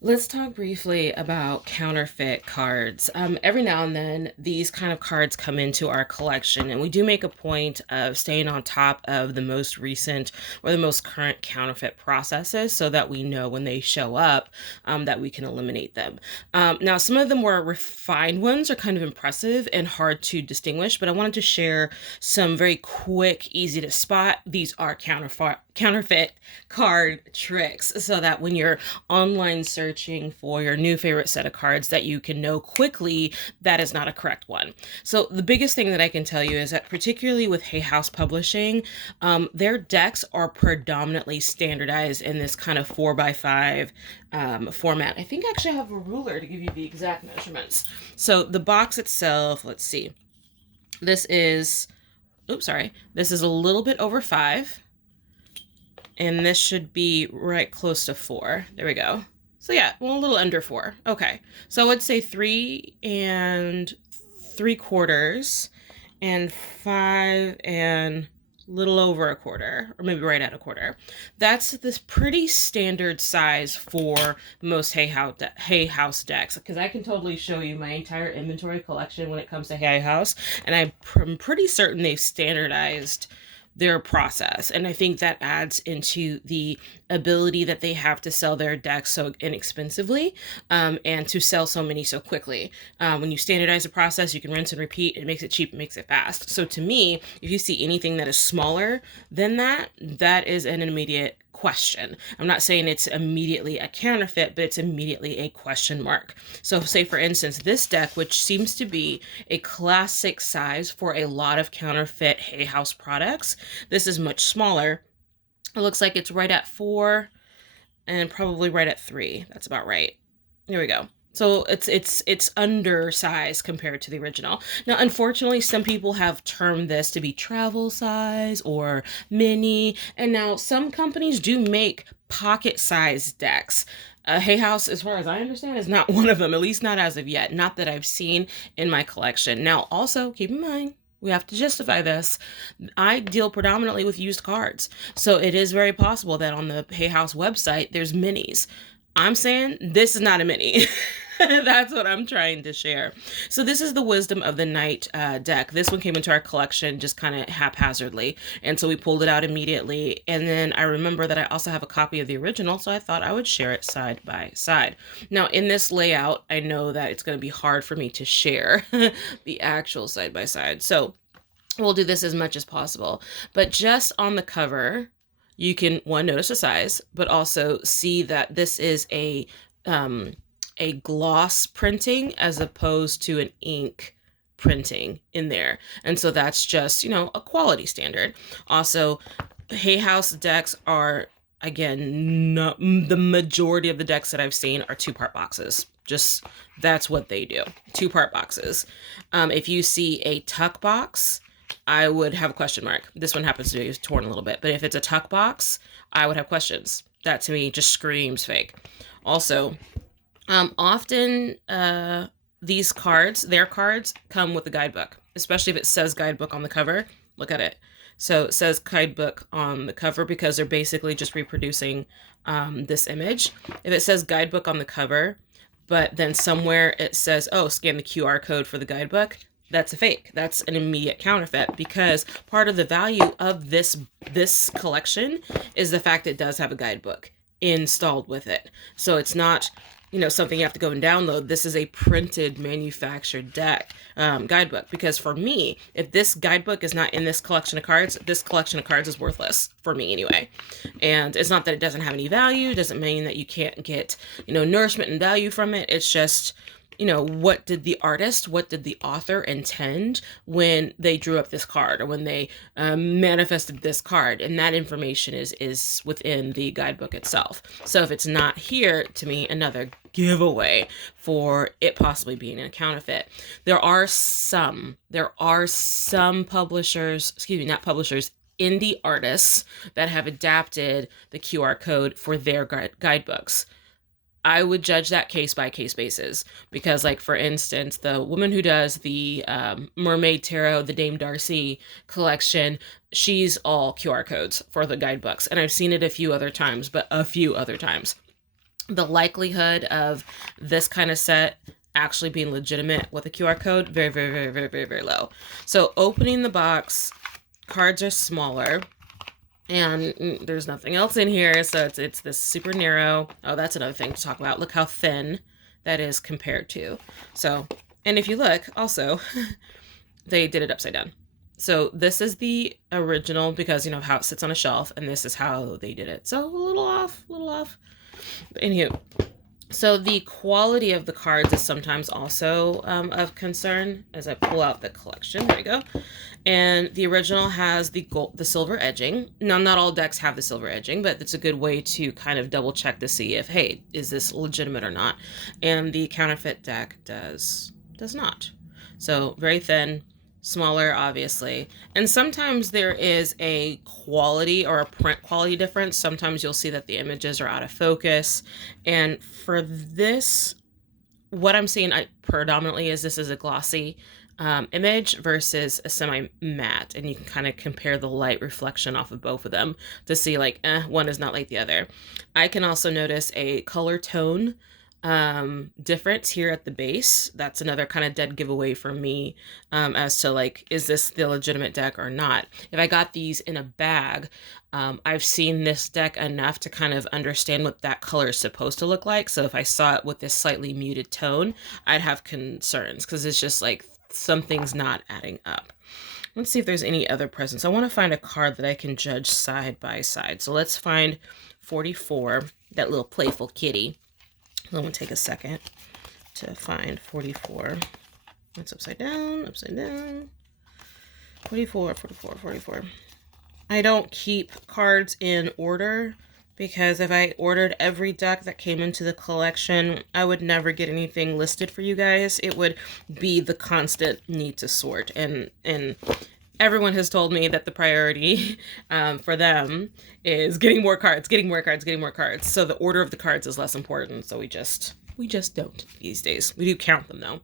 Let's talk briefly about counterfeit cards. Every now and then, these kind of cards come into our collection, and we do make a point of staying on top of the most recent or the most current counterfeit processes so that we know when they show up that we can eliminate them. Now, some of the more refined ones are kind of impressive and hard to distinguish, but I wanted to share some very quick, easy to spot. These are counterfeit card tricks so that when you're online searching for your new favorite set of cards that you can know quickly that is not a correct one. So the biggest thing that I can tell you is that particularly with Hay House Publishing, their decks are predominantly standardized in this kind of 4x5 format. I think I actually have a ruler to give you the exact measurements. So the box itself, let's see. This is, oops, sorry. This is a little bit over 5. And this should be right close to 4. There we go. So yeah, well, a little under 4. Okay. So I would say 3 and 3/4 and 5 and little over a quarter, or maybe right at a quarter. That's this pretty standard size for most Hay House decks, because I can totally show you my entire inventory collection when it comes to Hay House, and I'm pretty certain they've standardized their process. And I think that adds into the ability that they have to sell their decks so inexpensively, and to sell so many so quickly. When you standardize the process, you can rinse and repeat. It makes it cheap, it makes it fast. So to me, if you see anything that is smaller than that, that is an immediate question. I'm not saying it's immediately a counterfeit, but it's immediately a question mark. So say for instance, this deck, which seems to be a classic size for a lot of counterfeit Hay House products, this is much smaller. It looks like it's right at 4 and probably right at 3. That's about right. There we go. So it's undersized compared to the original. Now, unfortunately, some people have termed this to be travel size or mini, and now some companies do make pocket-sized decks. Hay House, as far as I understand, is not one of them, at least not as of yet, not that I've seen in my collection. Now, also, keep in mind, we have to justify this. I deal predominantly with used cards, so it is very possible that on the Hay House website, there's minis. I'm saying this is not a mini. That's what I'm trying to share. So this is the Wisdom of the Night deck. This one came into our collection just kind of haphazardly, and so we pulled it out immediately. And then I remember that I also have a copy of the original, so I thought I would share it side by side. Now, in this layout, I know that it's going to be hard for me to share the actual side by side, so we'll do this as much as possible. But just on the cover, you can, one, notice the size, but also see that this is a gloss printing as opposed to an ink printing in there. And so that's just, a quality standard. Also, Hay House decks are, again, the majority of the decks that I've seen are 2-part boxes. Just, that's what they do. 2-part boxes. If you see a tuck box, I would have a question mark. This one happens to be torn a little bit, but if it's a tuck box, I would have questions. That to me just screams fake. Also, often these cards, their cards, come with a guidebook, especially if it says guidebook on the cover. Look at it. So it says guidebook on the cover because they're basically just reproducing this image. If it says guidebook on the cover, but then somewhere it says, oh, scan the QR code for the guidebook, that's a fake. That's an immediate counterfeit, because part of the value of this collection is the fact it does have a guidebook installed with it. So it's not, something you have to go and download. This is a printed, manufactured deck guidebook. Because for me, if this guidebook is not in this collection of cards, this collection of cards is worthless for me anyway. And it's not that it doesn't have any value. It doesn't mean that you can't get, nourishment and value from it. It's just, what did the artist, what did the author intend when they drew up this card, or when they manifested this card? And that information is within the guidebook itself. So if it's not here, to me, another giveaway for it possibly being a counterfeit. There are some publishers, not publishers, indie artists that have adapted the QR code for their guidebooks. I would judge that case by case basis, because, like, for instance, the woman who does the Mermaid Tarot, the Dame Darcy collection, she's all QR codes for the guidebooks. And I've seen it a few other times. the likelihood of this kind of set actually being legitimate with a QR code, very, very, very, very, very, very low. So opening the box, cards are smaller, and there's nothing else in here, so it's this super narrow. Oh, that's another thing to talk about. Look how thin that is compared to. So, and if you look, also, they did it upside down. So this is the original because, you know, how it sits on a shelf, and this is how they did it. So a little off, a little off. But anywho, so the quality of the cards is sometimes also of concern as I pull out the collection. There we go. And the original has the silver edging. Now, not all decks have the silver edging, but it's a good way to kind of double check to see if, hey, is this legitimate or not? And the counterfeit deck does not. So very thin, smaller, obviously. And sometimes there is a quality or a print quality difference. Sometimes you'll see that the images are out of focus. And for this, what I'm seeing predominantly is this is a glossy image versus a semi-matte, and you can kind of compare the light reflection off of both of them to see like, one is not like the other. I can also notice a color tone difference here at the base. That's another kind of dead giveaway for me as to like, is this the legitimate deck or not? If I got these in a bag, I've seen this deck enough to kind of understand what that color is supposed to look like. So if I saw it with this slightly muted tone, I'd have concerns because it's just like something's not adding up. Let's see if there's any other presents. I want to find a card that I can judge side by side. So let's find 44, that little playful kitty. I'm going to take a second to find 44. It's upside down, upside down. 44, 44, 44. I don't keep cards in order because if I ordered every deck that came into the collection, I would never get anything listed for you guys. It would be the constant need to sort. And everyone has told me that the priority for them is getting more cards, getting more cards, getting more cards. So the order of the cards is less important. So we just don't these days. We do count them though.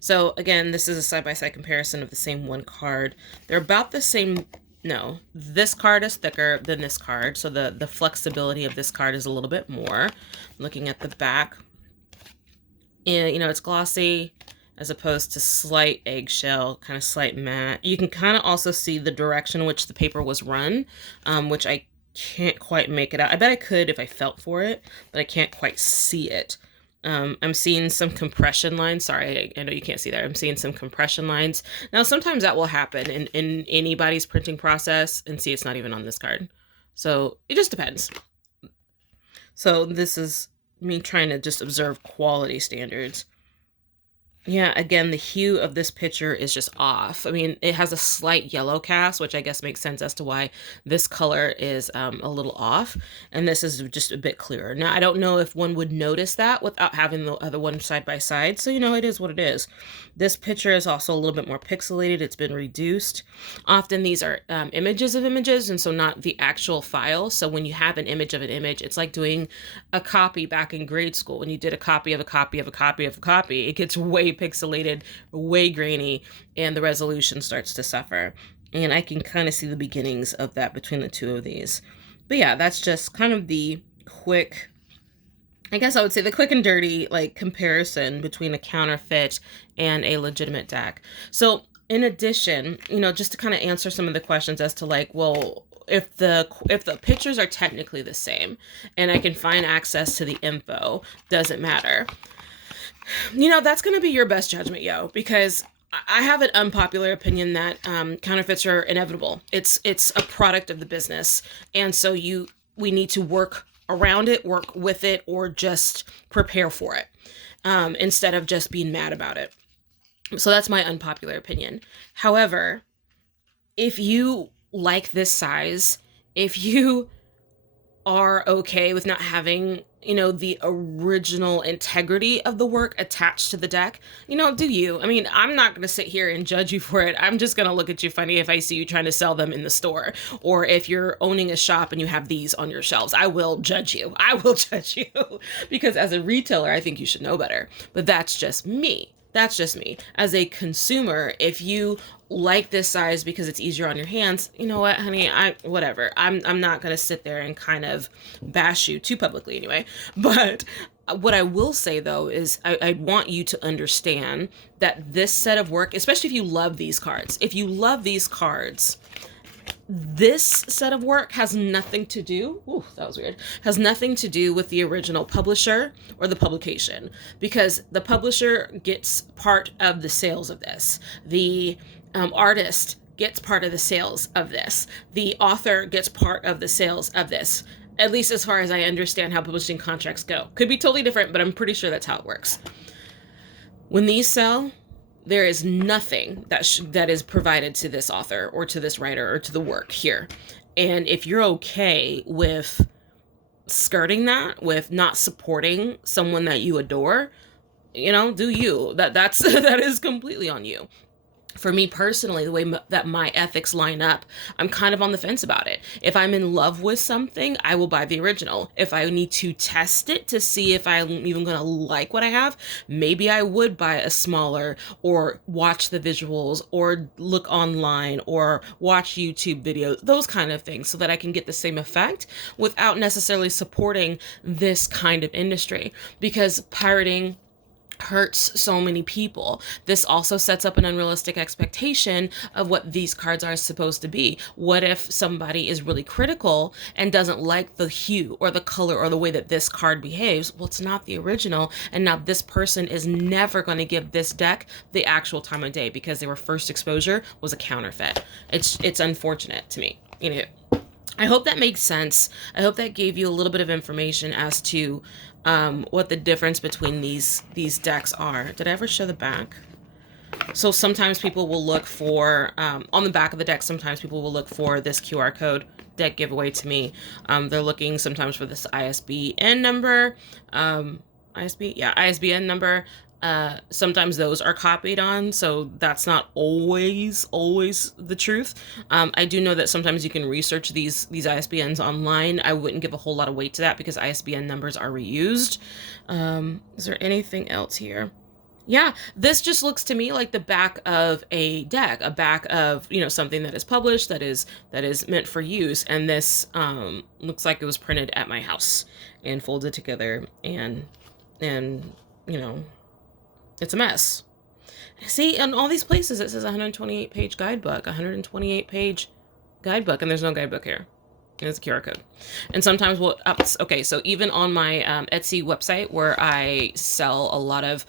So again, this is a side-by-side comparison of the same one card. They're about the same. No, this card is thicker than this card. So the flexibility of this card is a little bit more. Looking at the back, and you know, it's glossy as opposed to slight eggshell, kind of slight matte. You can kind of also see the direction in which the paper was run, which I can't quite make it out. I bet I could if I felt for it, but I can't quite see it. I'm seeing some compression lines. Sorry, I know you can't see that. I'm seeing some compression lines. Now, sometimes that will happen in anybody's printing process, and see, it's not even on this card. So it just depends. So this is me trying to just observe quality standards. Yeah, again, the hue of this picture is just off. I mean, it has a slight yellow cast, which I guess makes sense as to why this color is a little off. And this is just a bit clearer. Now, I don't know if one would notice that without having the other one side by side. So, you know, it is what it is. This picture is also a little bit more pixelated. It's been reduced. Often these are images of images, and so not the actual file. So when you have an image of an image, it's like doing a copy back in grade school. When you did a copy of a copy of a copy of a copy, it gets way pixelated, way grainy, and the resolution starts to suffer. And I can kind of see the beginnings of that between the two of these. But yeah, that's just kind of the quick, I guess I would say the quick and dirty like comparison between a counterfeit and a legitimate deck. So in addition, you know, just to kind of answer some of the questions as to like, well, if the pictures are technically the same and I can find access to the info, does it matter? You know, that's going to be your best judgment, yo, because I have an unpopular opinion that counterfeits are inevitable. It's a product of the business. And so we need to work around it, work with it, or just prepare for it instead of just being mad about it. So that's my unpopular opinion. However, if you like this size, if you are okay with not having, you know, the original integrity of the work attached to the deck, you know, do you. I mean, I'm not going to sit here and judge you for it. I'm just going to look at you funny if I see you trying to sell them in the store, or if you're owning a shop and you have these on your shelves. I will judge you. I will judge you because as a retailer, I think you should know better. But that's just me. That's just me. As a consumer, if you like this size because it's easier on your hands, you know what, honey, whatever. I'm not gonna sit there and kind of bash you too publicly anyway. But what I will say though is I want you to understand that this set of work, especially if you love these cards, this set of work has nothing to do, ooh, that was weird, has nothing to do with the original publisher or the publication, because the publisher gets part of the sales of this. The artist gets part of the sales of this. The author gets part of the sales of this. At least as far as I understand how publishing contracts go. Could be totally different, but I'm pretty sure that's how it works. When these sell, there is nothing that is provided to this author or to this writer or to the work here. And if you're okay with skirting that, with not supporting someone that you adore, you know, do you. That is completely on you. For me personally, the way that my ethics line up, I'm kind of on the fence about it. If I'm in love with something, I will buy the original. If I need to test it to see if I'm even going to like what I have, maybe I would buy a smaller, or watch the visuals, or look online, or watch YouTube videos, those kind of things, so that I can get the same effect without necessarily supporting this kind of industry. Because pirating hurts so many people. This also sets up an unrealistic expectation of what these cards are supposed to be. What if somebody is really critical and doesn't like the hue or the color or the way that this card behaves? Well, it's not the original, and now this person is never going to give this deck the actual time of day because their first exposure was a counterfeit. It's unfortunate to me. You know, I hope that makes sense. I hope that gave you a little bit of information as to what the difference between these decks are. Did I ever show the back? So sometimes people will look for, on the back of the deck, sometimes people will look for this QR code, deck giveaway to me. They're looking sometimes for this ISBN number, ISBN number. Sometimes those are copied on, so that's not always the truth. I do know that sometimes you can research these ISBNs online. I wouldn't give a whole lot of weight to that because ISBN numbers are reused. Is there anything else here? Yeah, this just looks to me like the back of a deck, a back of, you know, something that is published, that is meant for use. And this looks like it was printed at my house and folded together, and you know, it's a mess. See, in all these places it says 128-page guidebook, 128-page guidebook, and there's no guidebook here. It's a QR code. And sometimes okay, so even on my Etsy website, where I sell a lot of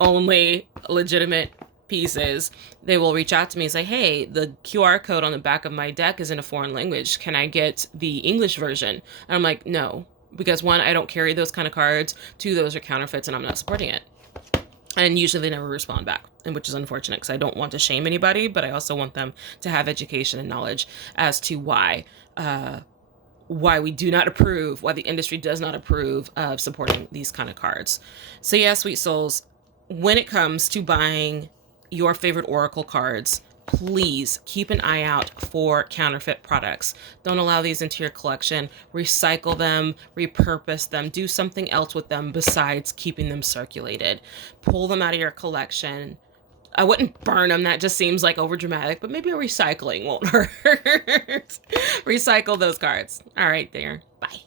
only legitimate pieces, they will reach out to me and say, hey, the QR code on the back of my deck is in a foreign language. Can I get the English version? And I'm like, no, because one, I don't carry those kind of cards. Two, those are counterfeits and I'm not supporting it. And usually they never respond back, and which is unfortunate because I don't want to shame anybody, but I also want them to have education and knowledge as to why we do not approve, why the industry does not approve of supporting these kind of cards. So yeah, sweet souls, when it comes to buying your favorite Oracle cards, please keep an eye out for counterfeit products. Don't allow these into your collection. Recycle them, repurpose them, do something else with them besides keeping them circulated. Pull them out of your collection. I wouldn't burn them. That just seems like over dramatic, but maybe a recycling won't hurt. Recycle those cards. All right, there. Bye.